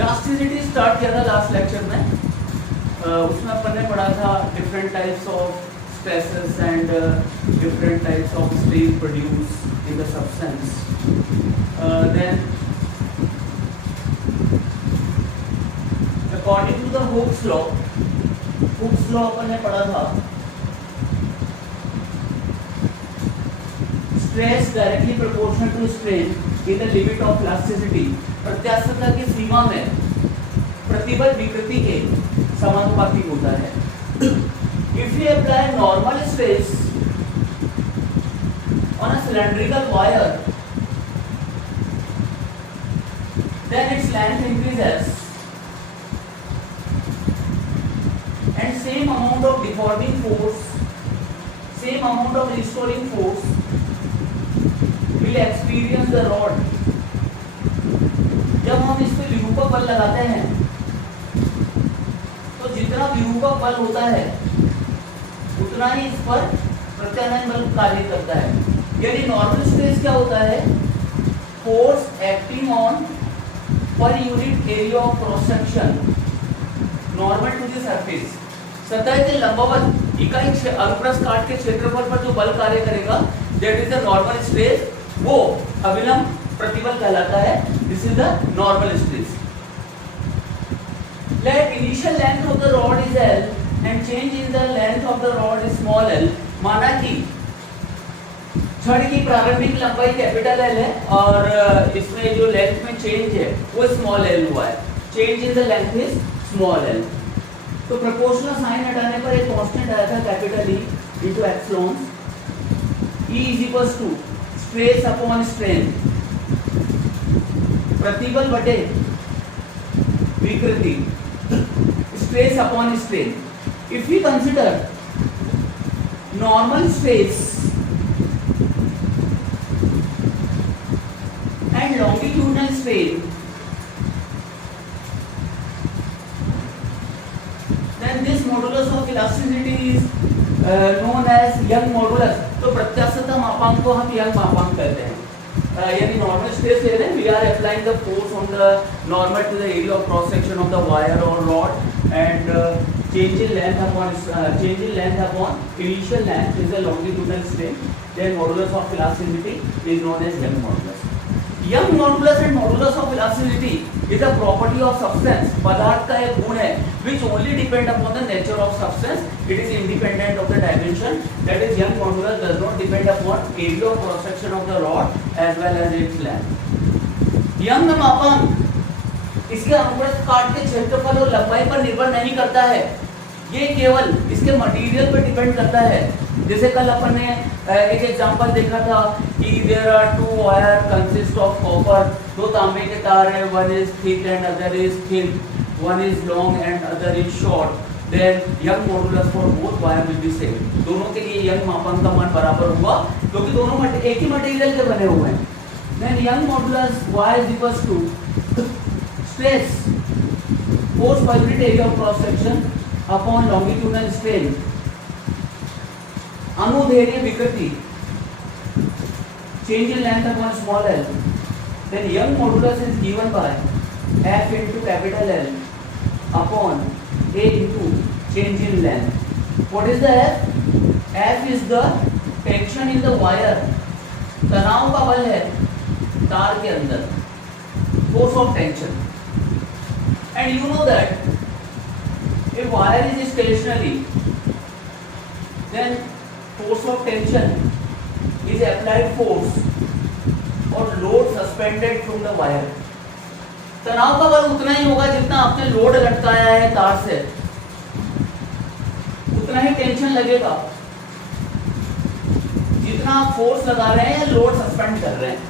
Elasticity start किया था last lecture में, उसमें अपन ने पढ़ा था different types of stresses and different types of strain produced in the substance. Then according to the Hooke's law अपन ने पढ़ा था stress directly proportional to strain in the limit of elasticity, प्रत्यास्थता की सीमा में प्रतिबल विकृति के समानुपाती होता है। If we apply normal stress on a cylindrical wire, then its length increases and same amount of deforming force, same amount of restoring force will experience the rod. जब हम इस पे विरूपक बल लगाते हैं तो जितना विरूपक बल होता है उतना ही इस पर प्रत्यानयन बल कार्य करता है। यानी नॉर्मल स्ट्रेस क्या होता है? Force acting on per unit area of cross section normal to the surface. सतह के लंबवत इकाई अनुप्रस्थ काट के क्षेत्रफल पर जो बल कार्य करेगा that is the normal stress, वो अविलंब प्रतिबल कहलाता है। This is the normal stress. Let initial length of the rod is L and change in the length of the rod is small l। माना कि छड़ की प्रारंभिक लंबाई कैपिटल L है और इसमें जो लेंथ में चेंज है वो स्मॉल l हुआ है। Change in the length is small l। तो प्रोपोर्शनल साइन हटाने पर एक कांस्टेंट आया था capital E into epsilon. E is equals to stress upon strain, प्रतिबल बटे विकृति, stress upon strain. If we consider normal stress and longitudinal strain, then this modulus of elasticity is known as Young modulus। तो प्रत्यास्थता मापांक को हम Young मापांक कहते हैं। यानी नॉर्मल स्ट्रेस ले रहे हैं, we are applying the force on the normal to the area of cross section of the wire और rod and change in length upon initial length is the longitudinal strain, then modulus of elasticity is known as Young modulus। Young modulus and modulus of elasticity is a property of substance, पदार्थ का एक गुण है which only depend upon the nature of substance, it is independent of the dimension, that is Young modulus does not depend upon area of cross section of the rod as well as its length। Young मापांक इसके अनुप्रस्थ काट के क्षेत्रफल और लंबाई पर निर्भर नहीं करता है, ये केवल इसके मटेरियल पर डिपेंड करता है। जैसे कल अपन ने एक एग्जांपल देखा था कि there are two wire consist of copper, दो तांबे के तार है, one is thick and other is thin, one is long and other is short, then Young modulus for both wire will be same. दोनों के लिए यंग मापांक का मान बराबर होगा क्योंकि दोनों एक ही मटेरियल के बने हुए हैं। Then Young modulus y is equals to stress force per unit area of cross section upon longitudinal strain, अनुदैर्घ्य विकृति change in length upon small l, then Young modulus is given by F into capital L upon A into change in length। What is the F? F is the tension in the wire, तनाव का बल है तार के अंदर, force of tension। And you know that if wire is stationary, then force of tension is applied force or load suspended from the wire। तनाव का बल उतना ही होगा जितना आपने लोड लटकाया है तार से, उतना ही टेंशन लगेगा जितना आप फोर्स लगा रहे हैं या लोड सस्पेंड कर रहे हैं।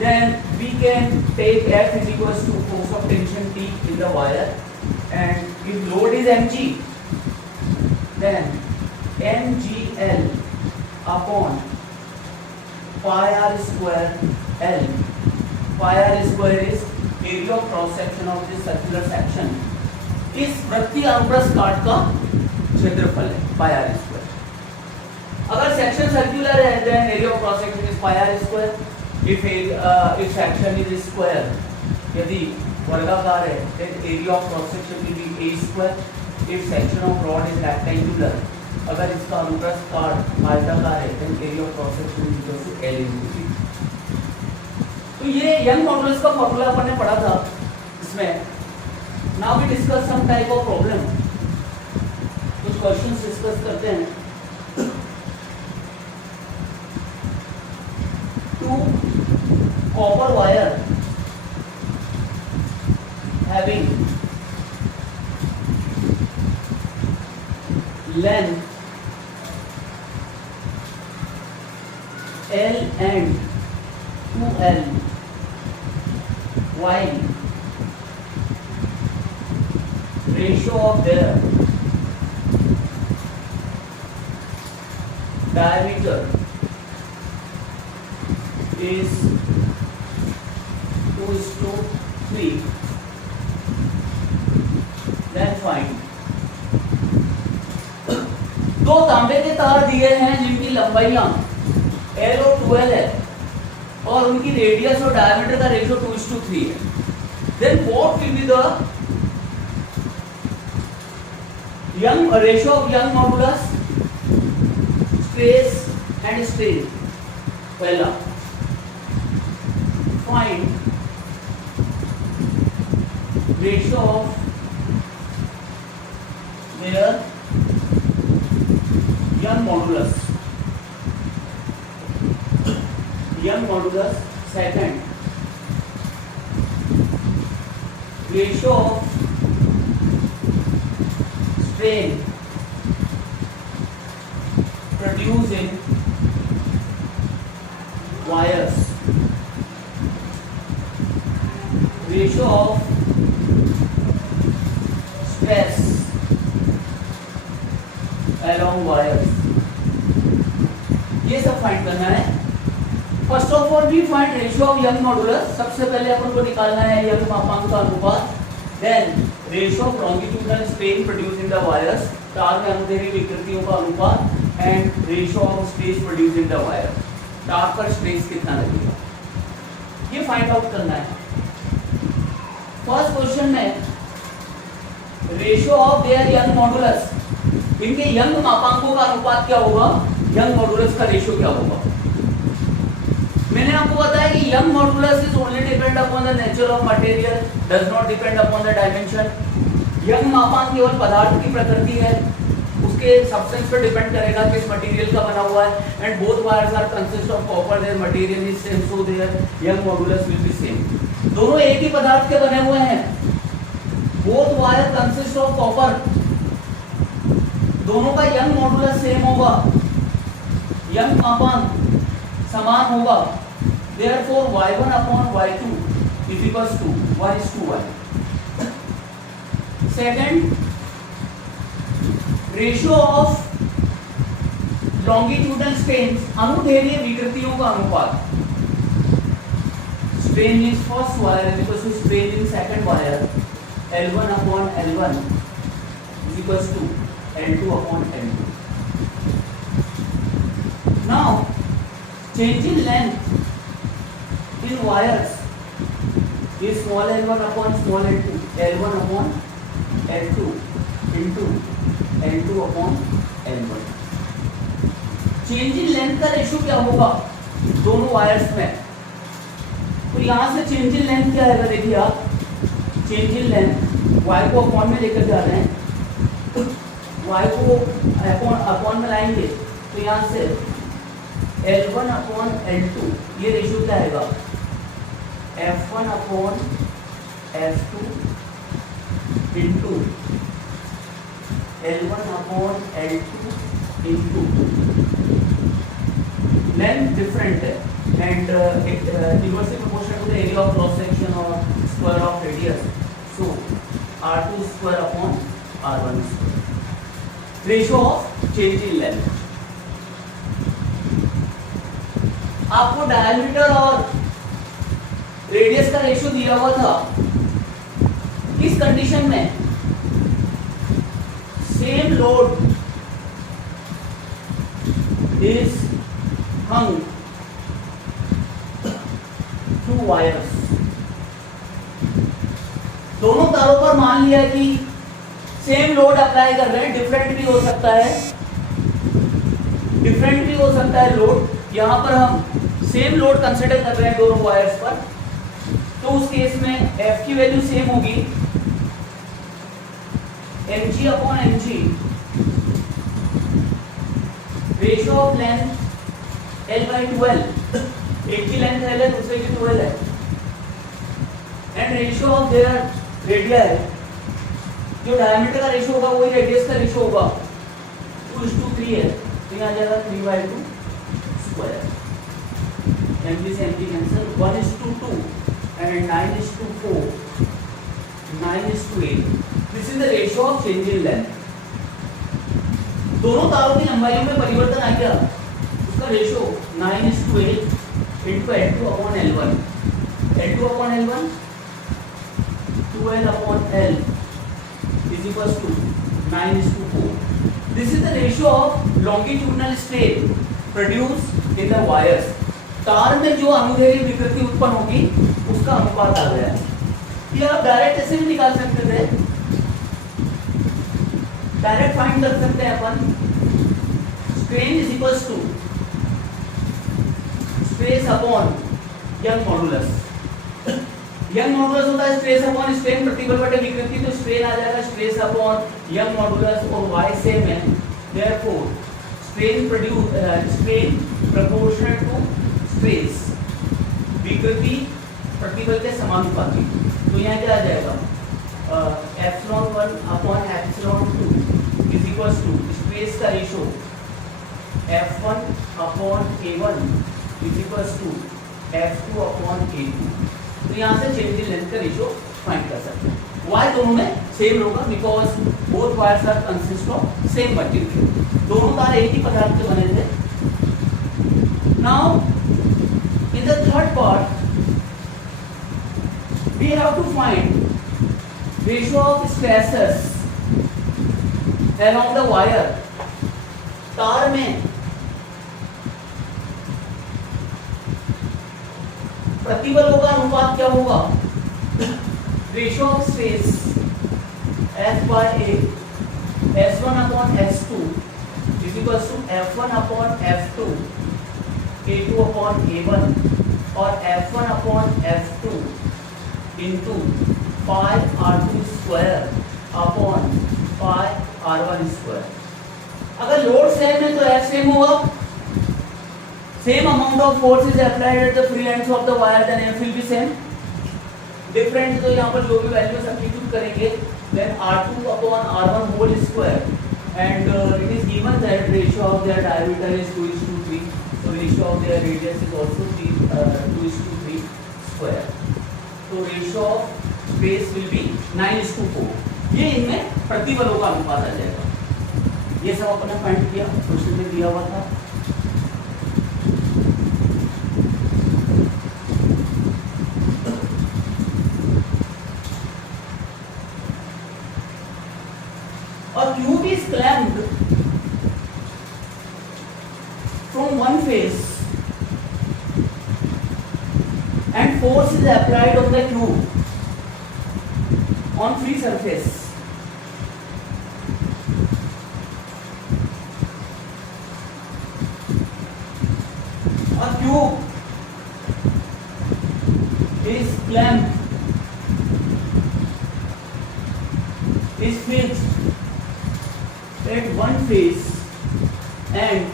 Then we can take F is equals to force of tension T in the wire, and if load is mg, then mgl upon pi r square L। Pi r square is area of cross section of this circular section। इस वृत्तीय अनुप्रस्थ काट का क्षेत्रफल है pi r square। अगर section circular है then area of cross section is pi r square। if section is square, यदि वर्गाकार है, then area of cross section will be a square. If section of rod is rectangular, अगर इसका अनुप्रस्थ काट आयताकार है, then area of cross section is equal to L into B. तो ये यंग मॉडुलस का फॉर्मूला अपन ने पढ़ा था इसमें. Now we discuss some type of problem. कुछ क्वेश्चंस डिस्कस करते हैं. Two copper wire having length L and 2L while ratio of their diameter is 2:3, then find. दो तांबे के तार दिए हैं जिनकी लंबाइयां L और 2L है और उनकी रेडियस और डायमीटर का रेशियो 2:3 है. Then what will be the ratio of young modulus, stress and strain? पहला find ratio of their young modulus. Second, ratio of strain produced in wires. Ratio of stress along wires. ये सब find करना है. First of all we find ratio of Young modulus. सबसे पहले अपन को निकालना है यंग मापांक का अनुपात. Then ratio of longitudinal strain produced in the wires, तार में अनुदैर्ध्य विकृतियों का अनुपात. And ratio of stress produced in the wire, तार पर स्ट्रेस कितना लगेगा, ये फाइंड आउट करना है. फर्स्ट क्वेश्चन में ratio of their Young modulus, इनके यंग मापांकों का अनुपात क्या होगा, यंग मॉडुलस का रेशियो क्या होगा. मैंने आपको बताया कि young modulus is only depend upon the nature of material, does not depend upon the dimension. Young मापांक केवल पदार्थ की प्रकृति है, उसके सब्सटेंस पर डिपेंड करेगा किस मटेरियल का बना हुआ है. And both wires are consist of copper, their material is same, so their Young modulus will be same. दोनों एक ही पदार्थ के बने हुए हैं. Both wire consist of copper, दोनों का यंग मॉडुलस सेम होगा, यंग मापांक समान होगा. Therefore y1 upon y2 is equals to 1:1. Second, ratio of longitudinal strains, अनुदैर्ध्य विकृतियों का अनुपात. Strain in first wire is equals to strain in second wire. L1 upon L1 is equals to L2 upon L2. Now change in length in wires is small l1 upon small l2, l1 upon l2 into l2 upon l1. Change in length का ratio क्या होगा दोनों wires में. तो यहां से change in length क्या आएगा, देखिए आप. चेंज इन लेंथ y को अपॉन में लेकर जा रहे हैं, तो y को अपॉन में लाएंगे तो यहां से L1 अपॉन L2, ये रेशियो क्या आएगा, F1 upon F2 into L1 upon L2 into length different है and inversely proportional to the area of cross section और square of radius. So R2 square upon R1 square. Ratio of change in length. आपको diameter और radius का ratio दिया हुआ था. इस condition में same load is hung two wires तारों पर मान लिया कि सेम लोड अप्लाई कर रहे हैं, डिफरेंट भी हो सकता है, डिफरेंट भी हो सकता है लोड। यहाँ पर हम सेम लोड कंसिडर कर रहे हैं दोनों वायर्स पर, तो उस केस में F की वैल्यू सेम होगी mg upon mg, ratio of length L/12, एक की लेंथ L है, दूसरे की 12 है, and ratio of their radius, जो डायमीटर का रेशियो होगा वही रेडियस का रेशियो होगा, 2:3 है, तो यहाँ आ जाएगा 3/2 स्क्वायर, mg से mg cancel, 1:2 and 9:4, 9:8, this is the ratio of change in length. दोनों तारों की लंबाई में परिवर्तन आ गया, उसका ratio 9:8 into L2 upon L1, L2 upon L1 2L upon L is equals to 9:4. This is the ratio of longitudinal strain produced in the wires. तार में जो अनुदैर्ध्य विकृति उत्पन्न होगी उसका अनुपात आ गया। ये आप डायरेक्ट ऐसे भी निकाल सकते थे, डायरेक्ट फाइंड कर सकते हैं अपन, strain is equals to stress upon Young modulus. Young modulus होता है स्ट्रेस अपॉन स्ट्रेन प्रतिबल बटे विकृति, तो स्ट्रेन आ जाएगा स्ट्रेस अपॉन यंग मॉडुलस, और y सेम है, therefore strain proportional to stress, विकृति प्रतिबल के समानुपाती। तो यहाँ क्या आ जाएगा, ε1 upon ε2 is equals to stress का ratio F1 upon A1 is equals to F2 upon A2। तो यहाँ से चेंज इन लेंथ का रेशियो फाइंड कर सकते हैं। वाई दोनों में सेम होगा because both wires are consist of same material, दोनों तार एक ही पदार्थ के बने थे। Now in the third part we have to find ratio of stresses along the wire। तार में प्रतिबलों का अनुपात क्या होगा, ratio of stress F/A S1 upon S2 is equals to F1 upon F2 A2 upon A1 और F1 upon F2 into pi R2 square upon pi R1 square. अगर load same है तो F सेम होगा, same amount of force is applied at the free ends of the wire, then F will be same। different तो यहाँ पर जो भी value substitute करेंगे, then R2 upon R1 whole square, and it is given that ratio of their diameter is 2:3, so ratio of their radius is also 2:3 square, so ratio of space will be 9:4। ये इनमें प्रतिबलों का अनुपात आ जाएगा। ये सब अपने find किया, question में दिया हुआ था। A tube is clamped from one face and force is applied on the tube on free surface। A tube is clamped, is fixed at one face and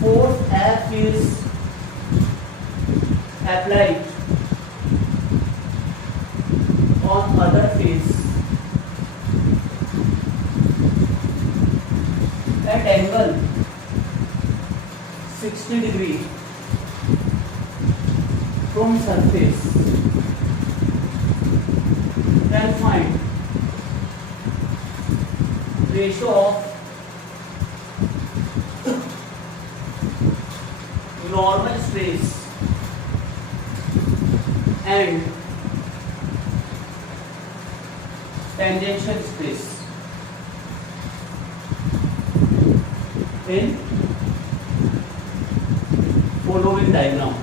force F is applied on other face at angle 60 degree from surface, then find ratio of normal stress and tangential stress in following diagram।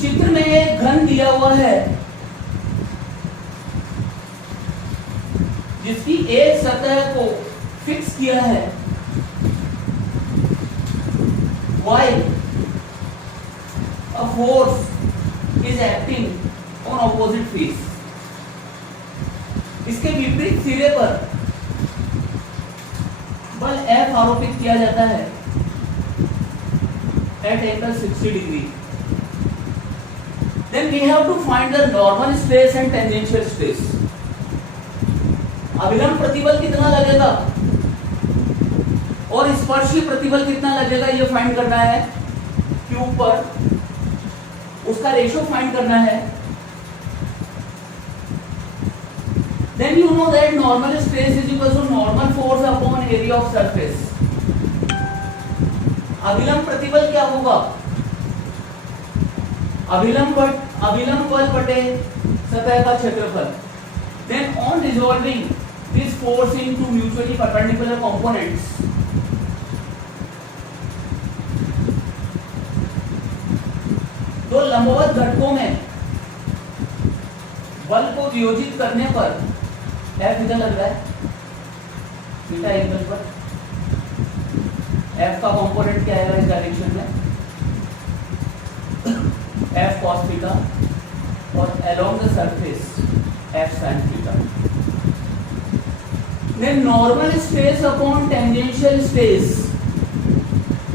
चित्र में एक घन दिया हुआ है जिसकी एक सतह को फिक्स किया है, while a force is acting on opposite face. इसके विपरीत सिरे पर बल F आरोपित किया जाता है at angle 60 degree. Then we have to find the normal stress and tangential stress. अभिलंब प्रतिबल कितना लगेगा और स्पर्शीय प्रतिबल कितना लगेगा ये फाइंड करना है, क्यूब पर उसका रेशियो फाइंड करना है। Then you know that normal stress is equal to normal force upon area of surface. अभिलंब प्रतिबल क्या होगा, अभिलंब बल बटे सतह का क्षेत्रफल। Then on resolving this force into mutually perpendicular components, तो लंबवत घटकों में बल को वियोजित करने पर F इधर लग रहा है थीटा एंगल पर, F का कंपोनेंट क्या आएगा इस डायरेक्शन में, F cos थीटा, और along the surface F sin theta. Then normal stress upon tangential stress,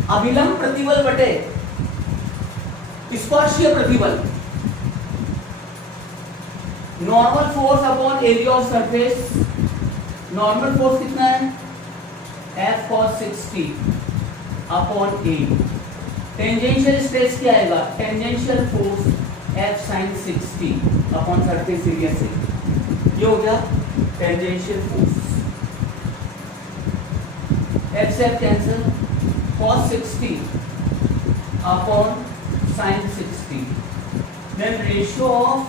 अभिलंब प्रतिबल बटे स्पर्शीय प्रतिबल, normal force upon area of surface, normal force कितना है F cos 60 upon A, tangential stress क्या आएगा, tangential force F sin 60 upon surface area से, ये हो गया टेंजेंशियल फोर्स। F से cancel, cos 60 upon sin 60, then ratio of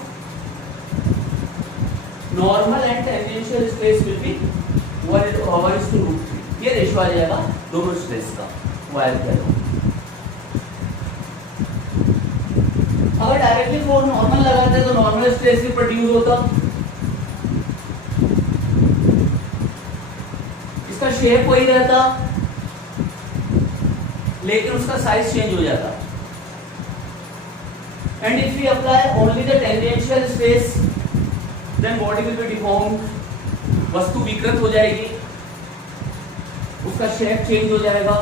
normal and tangential stress will be 1:3। ये रेशियो आ जाएगा दोनों स्ट्रेस का, वायर कह लो। अगर डायरेक्टली फोर्स नॉर्मल लगाते तो नॉर्मल स्ट्रेस भी प्रोड्यूस होता, इसका शेप वही रहता लेकिन उसका साइज चेंज हो जाता। And if we apply only the tangential stress, then body will be deformed, वस्तु विकृत हो जाएगी, उसका शेप चेंज हो जाएगा,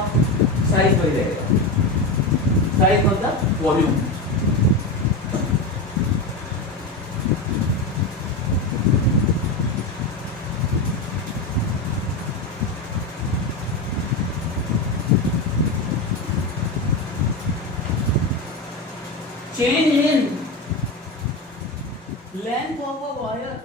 साइज वही रहेगा। साइज मतलब volume. Change in length of a wire